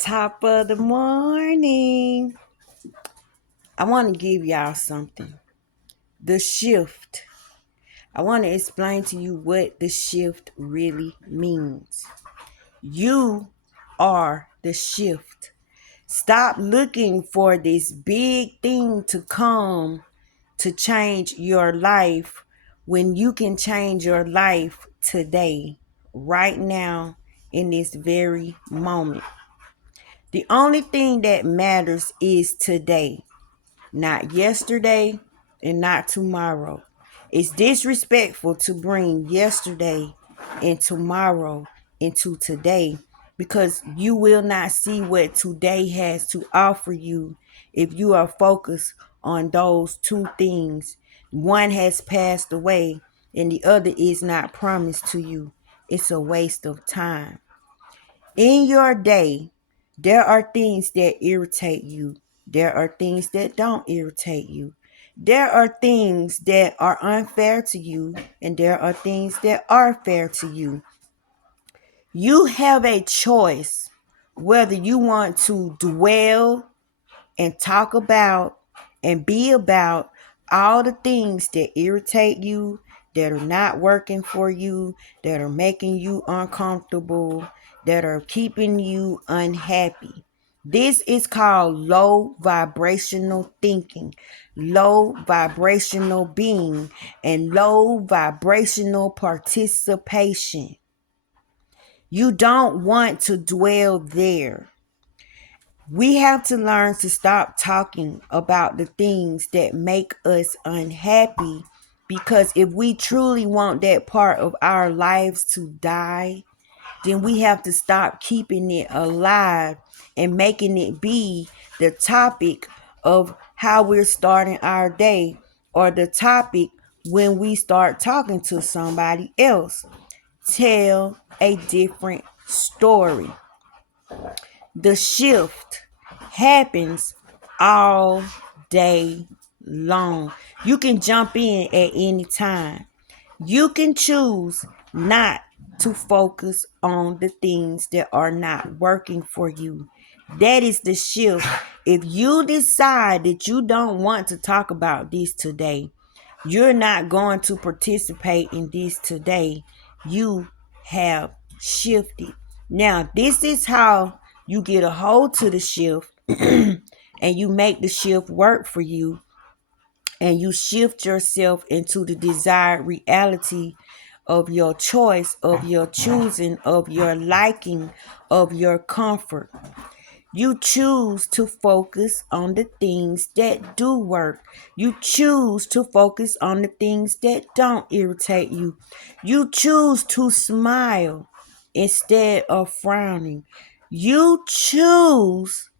Top of the morning. I want to give y'all something. The shift. I want to explain to you what the shift really means. You are the shift. Stop looking for this big thing to come to change your life when you can change your life today, right now, in this very moment. The only thing that matters is today, not yesterday and not tomorrow. It's disrespectful to bring yesterday and tomorrow into today because you will not see what today has to offer you if you are focused on those two things. One has passed away and the other is not promised to you. It's a waste of time. In your day, there are things that irritate you. There are things that don't irritate you. There are things that are unfair to you, and there are things that are fair to you. You have a choice whether you want to dwell and talk about and be about all the things that irritate you, that are not working for you, that are making you uncomfortable, that are keeping you unhappy. This is called low vibrational thinking, low vibrational being, and low vibrational participation. You don't want to dwell there. We have to learn to stop talking about the things that make us unhappy, because if we truly want that part of our lives to die, then we have to stop keeping it alive and making it be the topic of how we're starting our day, or the topic when we start talking to somebody else. Tell a different story. The shift happens all day long. You can jump in at any time. You can choose not to focus on the things that are not working for you. That is the shift. If you decide that you don't want to talk about this today, you're not going to participate in this today. You have shifted. Now, this is how you get a hold to the shift and you make the shift work for you, and you shift yourself into the desired reality of your choice, of your choosing, of your liking, of your comfort. You choose to focus on the things that do work. You choose to focus on the things that don't irritate you. You choose to smile instead of frowning. You choose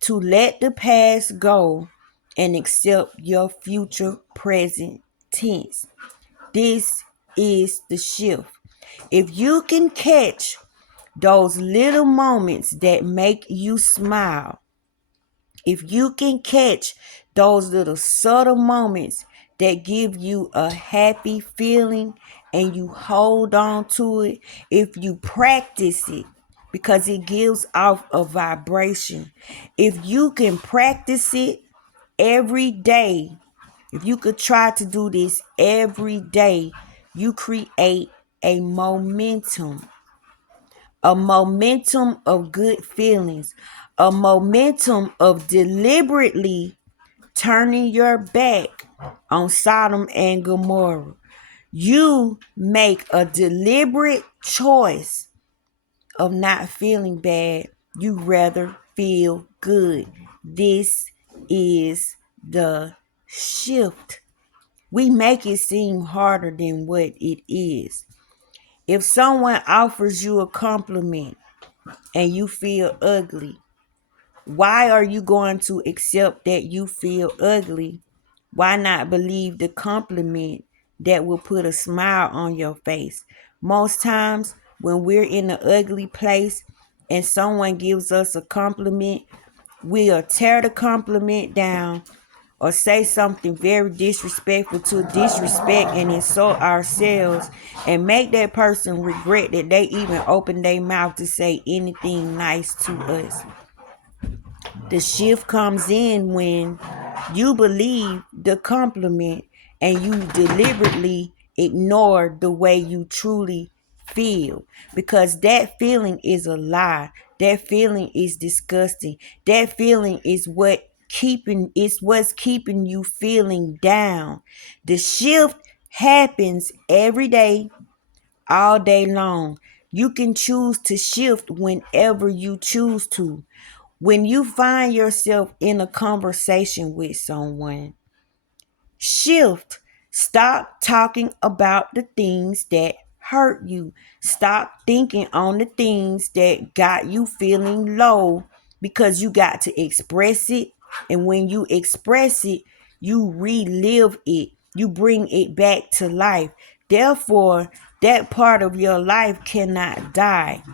to let the past go and accept your future present tense. This is the shift. If you can catch those little moments that make you smile, if you can catch those little subtle moments that give you a happy feeling and you hold on to it, if you practice it, because it gives off a vibration. If you can practice it every day, if you could try to do this every day, you create a momentum of good feelings, a momentum of deliberately turning your back on Sodom and Gomorrah. You make a deliberate choice of not feeling bad. You rather feel good. This is the shift. We make it seem harder than what it is. If someone offers you a compliment and you feel ugly, why are you going to accept that you feel ugly? Why not believe the compliment that will put a smile on your face? Most times when we're in an ugly place and someone gives us a compliment, we'll tear the compliment down or say something very disrespectful to disrespect and insult ourselves and make that person regret that they even opened their mouth to say anything nice to us. The shift comes in when you believe the compliment and you deliberately ignore the way you truly feel, because that feeling is a lie. That feeling is disgusting. That feeling is what's keeping you feeling down. The shift happens every day, all day long. You can choose to shift whenever you choose to. When you find yourself in a conversation with someone, shift. Stop talking about the things that hurt you. Stop thinking on the things that got you feeling low, because you got to express it. And when you express it, you relive it. You bring it back to life. Therefore, that part of your life cannot die.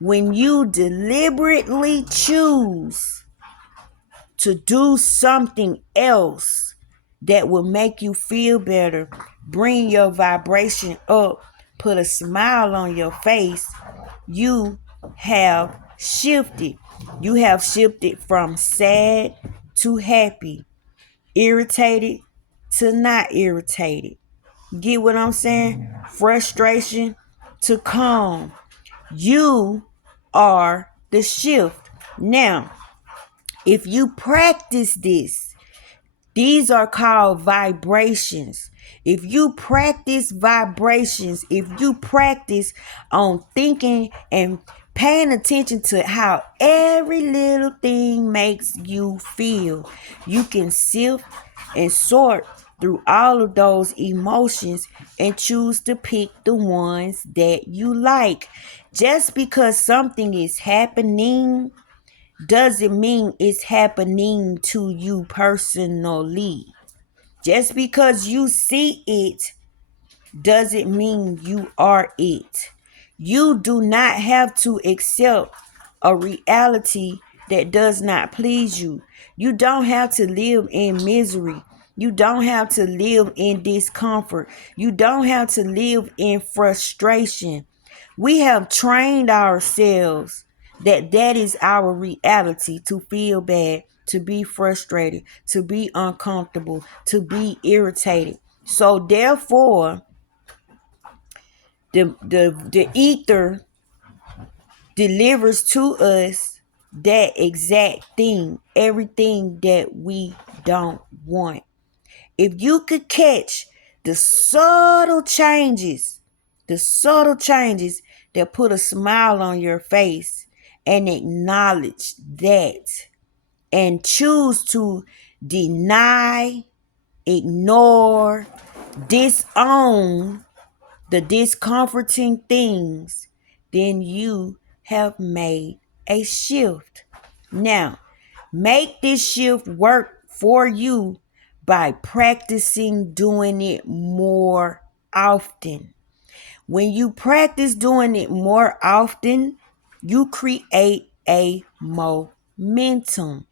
When you deliberately choose to do something else that will make you feel better, bring your vibration up, put a smile on your face, you have shifted. You have shifted from sad to happy, irritated to not irritated. Get what I'm saying? Frustration to calm. You are the shift. Now, if you practice this, these are called vibrations. If you practice vibrations, if you practice on thinking and paying attention to how every little thing makes you feel, you can sift and sort through all of those emotions and choose to pick the ones that you like. Just because something is happening doesn't mean it's happening to you personally. Just because you see it doesn't mean you are it. You do not have to accept a reality that does not please you. You don't have to live in misery. You don't have to live in discomfort. You don't have to live in frustration. We have trained ourselves that is our reality, to feel bad, to be frustrated, to be uncomfortable, to be irritated. So therefore, the ether delivers to us that exact thing, everything that we don't want. If you could catch the subtle changes that put a smile on your face, and acknowledge that, and choose to deny, ignore, disown the discomforting things, then you have made a shift. Now, make this shift work for you by practicing doing it more often. When you practice doing it more often, you create a momentum.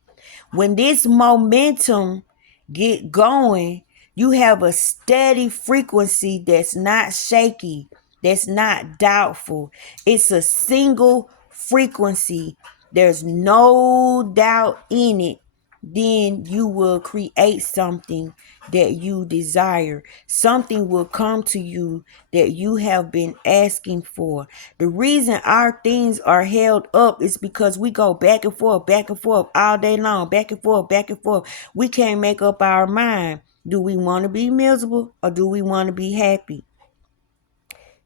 When this momentum get going, you have a steady frequency that's not shaky, that's not doubtful. It's a single frequency. There's no doubt in it. Then you will create something that you desire. Something will come to you that you have been asking for. The reason our things are held up is because we go back and forth all day long, back and forth, back and forth. We can't make up our mind. Do we want to be miserable or do we want to be happy?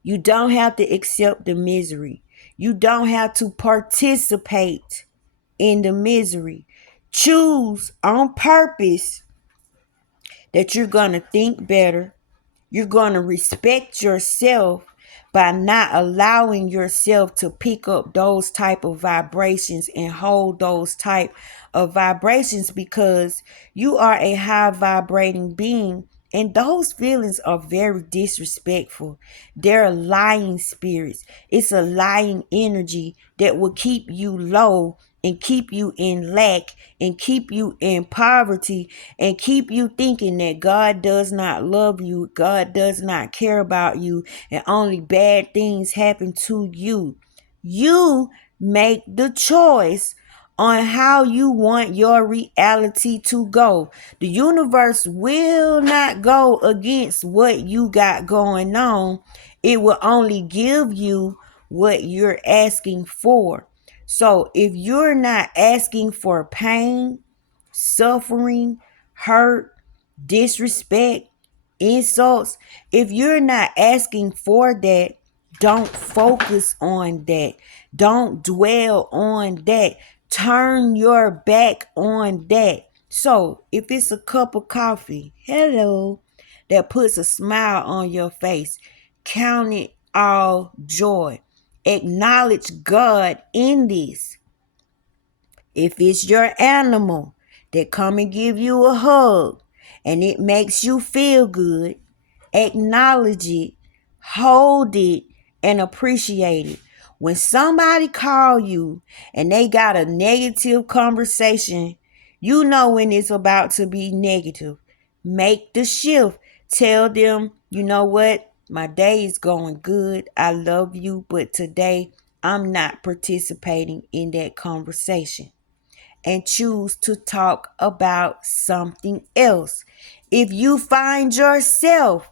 You don't have to accept the misery. You don't have to participate in the misery. Choose on purpose that you're going to think better. You're going to respect yourself by not allowing yourself to pick up those type of vibrations and hold those type of vibrations, because you are a high vibrating being. And those feelings are very disrespectful. They're lying spirits. It's a lying energy that will keep you low and keep you in lack and keep you in poverty and keep you thinking that God does not love you, God does not care about you, and only bad things happen to you. You make the choice on how you want your reality to go. The universe will not go against what you got going on. It will only give you what you're asking for. So if you're not asking for pain, suffering, hurt, disrespect, insults, if you're not asking for that, don't focus on that. Don't dwell on that. Turn your back on that. So, if it's a cup of coffee, hello, that puts a smile on your face, count it all joy. Acknowledge God in this. If it's your animal that come and give you a hug and it makes you feel good, acknowledge it, hold it, and appreciate it. When somebody call you and they got a negative conversation, you know when it's about to be negative. Make the shift. Tell them, you know what? My day is going good. I love you, but today I'm not participating in that conversation, and choose to talk about something else. If you find yourself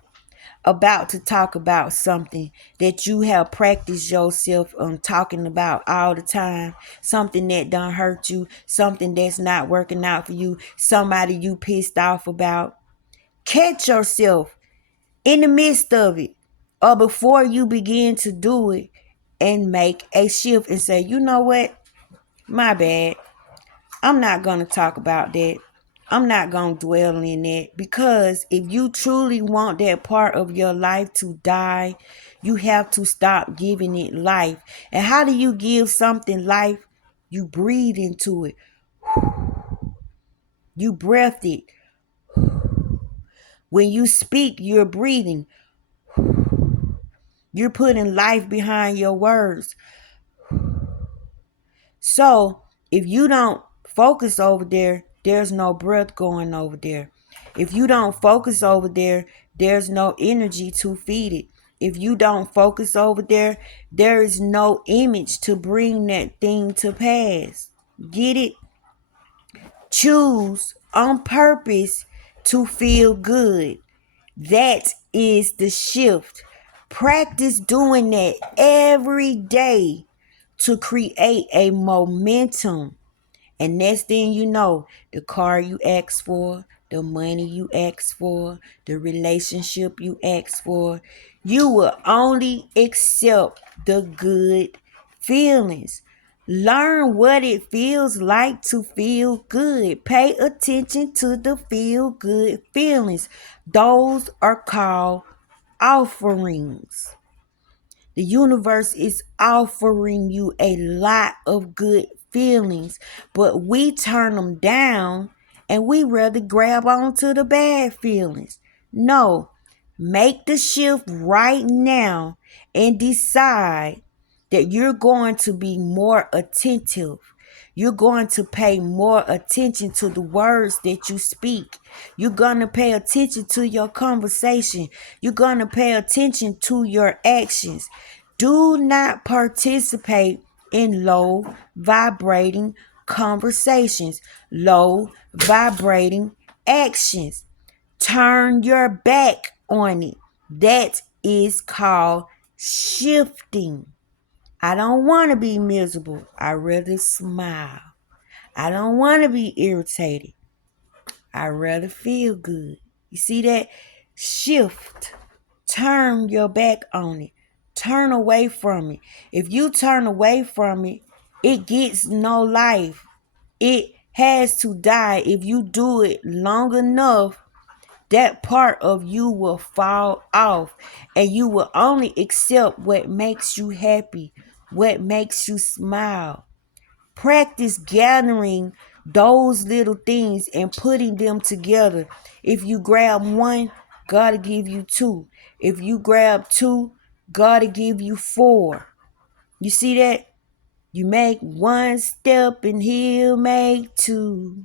about to talk about something that you have practiced yourself on talking about all the time, something that done hurt you, something that's not working out for you, somebody you pissed off about, catch yourself in the midst of it or before you begin to do it and make a shift and say, you know what, my bad, I'm not going to talk about that. I'm not going to dwell in that, because if you truly want that part of your life to die, you have to stop giving it life. And how do you give something life? You breathe into it. You breath it. When you speak, you're breathing. You're putting life behind your words. So if you don't focus over there, there's no breath going over there. If you don't focus over there, there's no energy to feed it. If you don't focus over there, there is no image to bring that thing to pass. Get it? Choose on purpose to feel good. That is the shift. Practice doing that every day to create a momentum. And next thing you know, the car you asked for, the money you asked for, the relationship you asked for, you will only accept the good feelings. Learn what it feels like to feel good. Pay attention to the feel good feelings. Those are called offerings. The universe is offering you a lot of good feelings, but we turn them down and we rather grab onto the bad feelings. No, make the shift right now and decide that you're going to be more attentive. You're going to pay more attention to the words that you speak. You're going to pay attention to your conversation. You're going to pay attention to your actions. Do not participate in low vibrating conversations, low vibrating actions. Turn your back on it. That is called shifting. I don't want to be miserable. I rather smile. I don't want to be irritated. I rather feel good. You see that? Shift. Turn your back on it. Turn away from it. If you turn away from it, it gets no life. It has to die. If you do it long enough, that part of you will fall off and you will only accept what makes you happy, what makes you smile. Practice gathering those little things and putting them together. If you grab one, God will give you two. If you grab two, God will give you four. You see that? You make one step and He'll make two.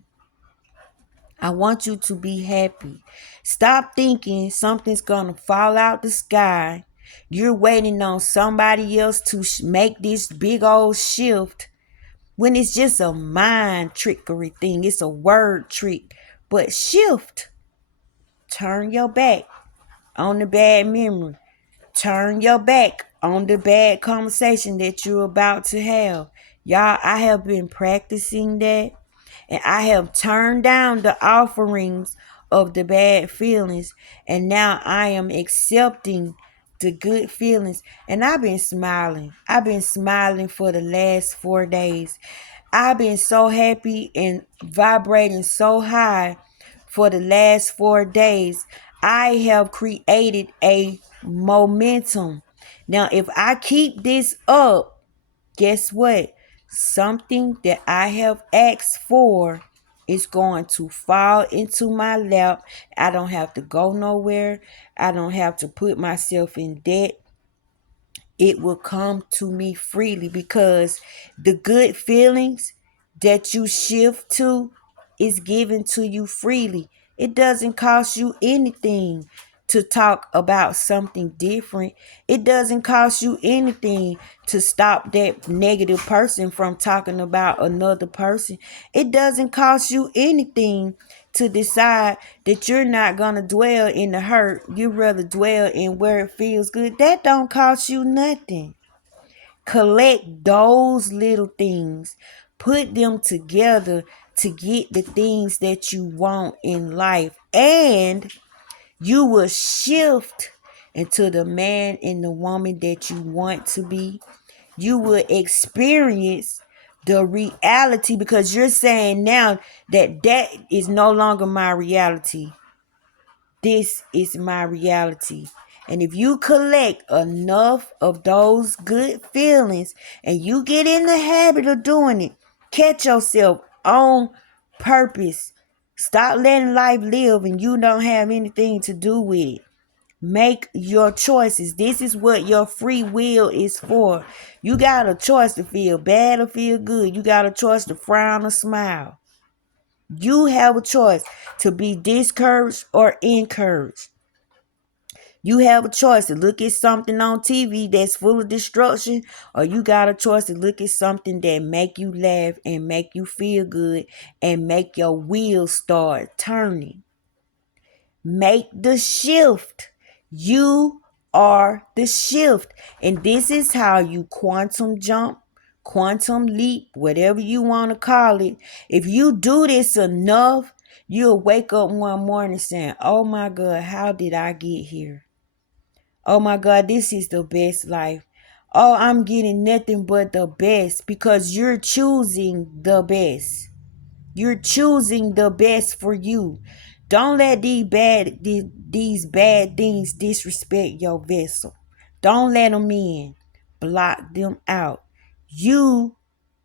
I want you to be happy. Stop thinking something's going to fall out the sky. You're waiting on somebody else to make this big old shift. when it's just a mind trickery thing. It's a word trick. But shift. Turn your back on the bad memory. Turn your back on the bad conversation that you're about to have. Y'all, I have been practicing that, and I have turned down the offerings of the bad feelings, and now I am accepting the good feelings. And I've been smiling. I've been smiling for the last 4 days. I've been so happy and vibrating so high for the last 4 days. I have created a momentum. Now, if I keep this up, guess what? Something that I have asked for is going to fall into my lap. I don't have to go nowhere. I don't have to put myself in debt. It will come to me freely, because the good feelings that you shift to is given to you freely. It doesn't cost you anything to talk about something different. It doesn't cost you anything to stop that negative person from talking about another person. It doesn't cost you anything to decide that you're not going to dwell in the hurt. You'd rather dwell in where it feels good. That don't cost you nothing. Collect those little things. Put them together to get the things that you want in life. And you will shift into the man and the woman that you want to be. You will experience the reality, because you're saying now that that is no longer my reality. This is my reality. And if you collect enough of those good feelings and you get in the habit of doing it, catch yourself on purpose. Stop letting life live and you don't have anything to do with it. Make your choices. This is what your free will is for. You got a choice to feel bad or feel good. You got a choice to frown or smile. You have a choice to be discouraged or encouraged. You have a choice to look at something on TV that's full of destruction, or you got a choice to look at something that make you laugh and make you feel good and make your wheels start turning. Make the shift. You are the shift. And this is how you quantum jump, quantum leap, whatever you want to call it. If you do this enough, you'll wake up one morning saying, oh my God, how did I get here? Oh my God, this is the best life. Oh, I'm getting nothing but the best, because you're choosing the best. You're choosing the best for you. Don't let these bad things disrespect your vessel. Don't let them in. Block them out. You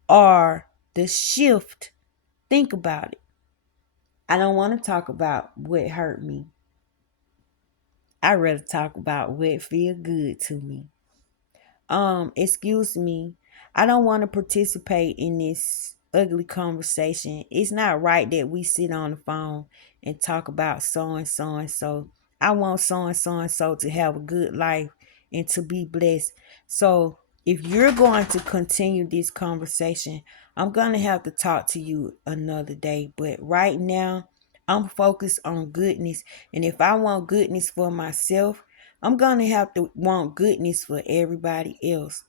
are the shift. Think about it. I don't want to talk about what hurt me. I'd rather talk about what feel good to me. Excuse me. I don't want to participate in this ugly conversation. It's not right that we sit on the phone and talk about so and so and so. I want so and so and so to have a good life and to be blessed. So if you're going to continue this conversation, I'm going to have to talk to you another day. But right now, I'm focused on goodness. And if I want goodness for myself, I'm going to have to want goodness for everybody else.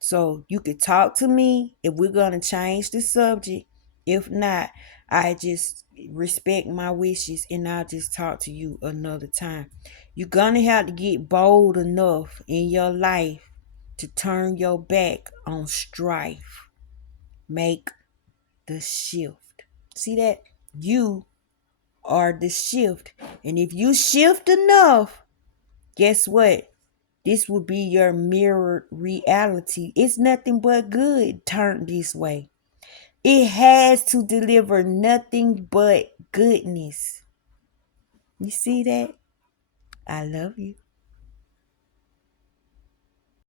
So you could talk to me if we're going to change the subject. If not, I just respect my wishes and I'll just talk to you another time. You're going to have to get bold enough in your life to turn your back on strife. Make the shift. See that? You are the shift. And if you shift enough, guess what? This will be your mirrored reality. It's nothing but good turned this way. It has to deliver nothing but goodness. You see that? I love you.